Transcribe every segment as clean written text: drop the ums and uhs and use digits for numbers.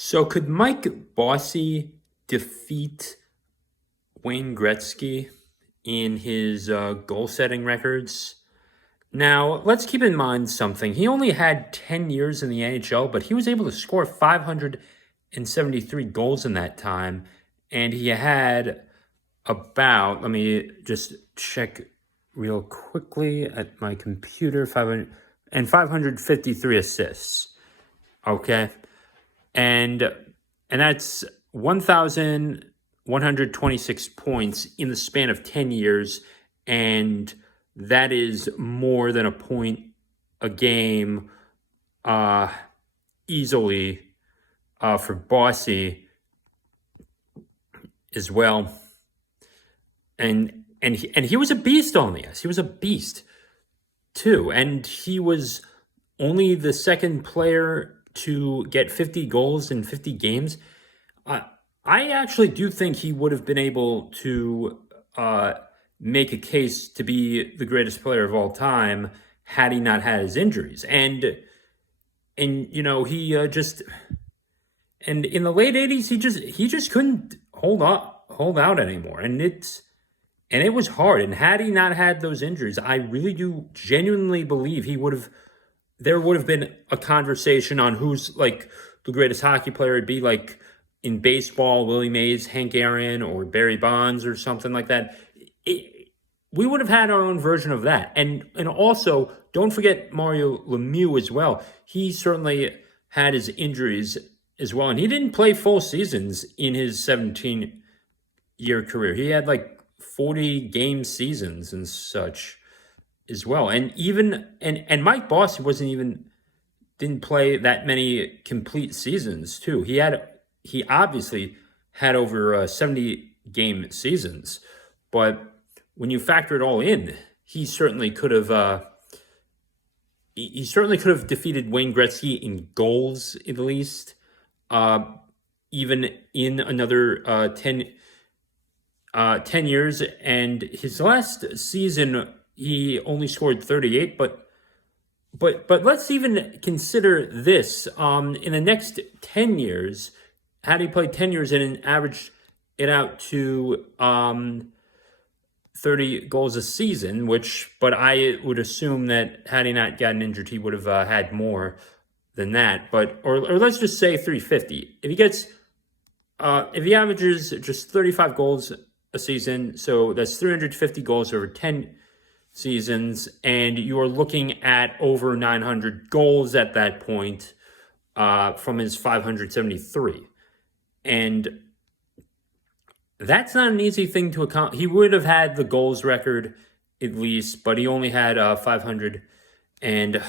So could Mike Bossy defeat Wayne Gretzky in his goal-setting records? Now, let's keep in mind something. He only had 10 years in the NHL, but he was able to score 573 goals in that time. And he had let me just check real quickly at my computer, 553 assists. Okay. And that's 1,126 points in the span of 10 years, and that is more than a point a game easily for Bossy as well. And he was a beast on the ice. He was a beast too, and he was only the second player to get 50 goals in 50 games. I actually do think he would have been able to make a case to be the greatest player of all time had he not had his injuries. And you know, he just and in the late 80s he just couldn't hold out anymore. And it was hard. And had he not had those injuries, I really do genuinely believe there would have been a conversation on who's like the greatest hockey player. It'd be like in baseball, Willie Mays, Hank Aaron, or Barry Bonds or something like that. We would have had our own version of that. And also, don't forget Mario Lemieux as well. He certainly had his injuries as well. And he didn't play full seasons in his 17-year career. He had like 40 game seasons and such as well. And and Mike Bossy didn't play that many complete seasons too. He obviously had over 70 game seasons, but when you factor it all in, he certainly could have defeated Wayne Gretzky in goals at least, even in another 10 years. And his last season, he only scored 38, but let's even consider this. In the next 10 years, had he played 10 years and averaged it out to 30 goals a season, but I would assume that had he not gotten injured, he would have had more than that. Or let's just say 350. If he averages just 35 goals a season, so that's 350 goals over 10 seasons, and you are looking at over 900 goals at that point from his 573. And that's not an easy thing to accomplish. He would have had the goals record at least, but he only had 500. And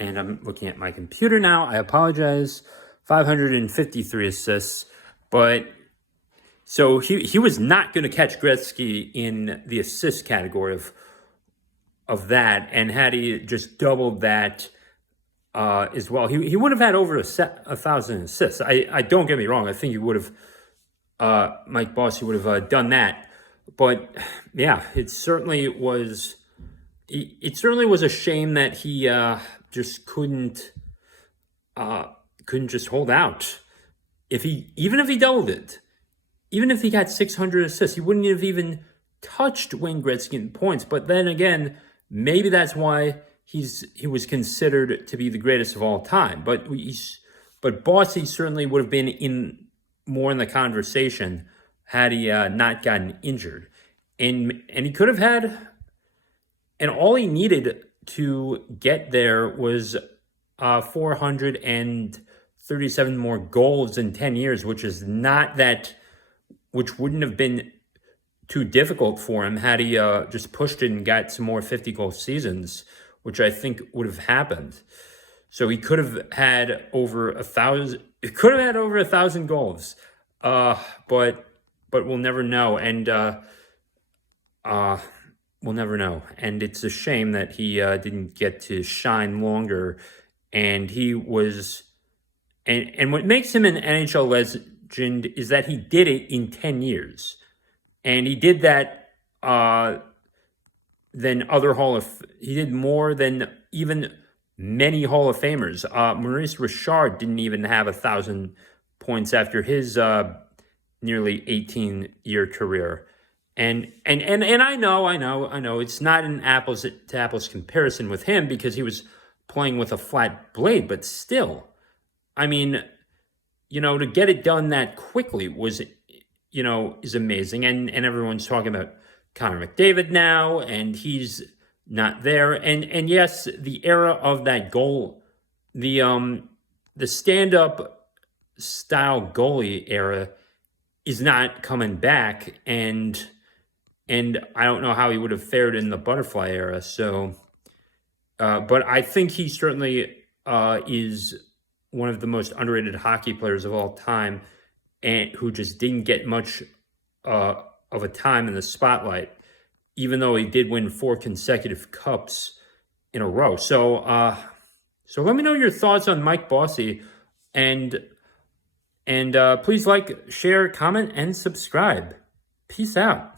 I'm looking at my computer now. I apologize. 553 assists. But so he was not going to catch Gretzky in the assist category of that. And had he just doubled that as well, he would have had over 1,000 assists. I don't get me wrong. I think he would have. Mike Bossy would have done that, but yeah, it certainly was a shame that he just couldn't just hold out. Even if he doubled it, even if he got 600 assists, he wouldn't have even touched Wayne Gretzky in points. But then again, maybe that's why he was considered to be the greatest of all time. But Bossy certainly would have been more in the conversation had he not gotten injured. And he could have had, and all he needed to get there was 437 more goals in 10 years, which wouldn't have been too difficult for him had he just pushed it and got some more 50-goal seasons, which I think would have happened. So he could have had over 1,000. It could have had over 1,000 goals, but we'll never know, and we'll never know. And it's a shame that he didn't get to shine longer. And he was, and what makes him an NHL legend is that he did it in 10 years, and he did that he did more than even many Hall of Famers. Maurice Richard didn't even have 1,000 points after his nearly 18-year career. And I know it's not an apples to apples comparison with him because he was playing with a flat blade, but still, I mean, to get it done that quickly was, is amazing. And everyone's talking about Connor McDavid now, and he's not there. And yes, the era of that goal, the stand-up style goalie era is not coming back, and I don't know how he would have fared in the butterfly era. So, but I think he certainly is one of the most underrated hockey players of all time, and who just didn't get much of a time in the spotlight, even though he did win 4 consecutive cups in a row. So, so let me know your thoughts on Mike Bossy, and please like, share, comment, and subscribe. Peace out.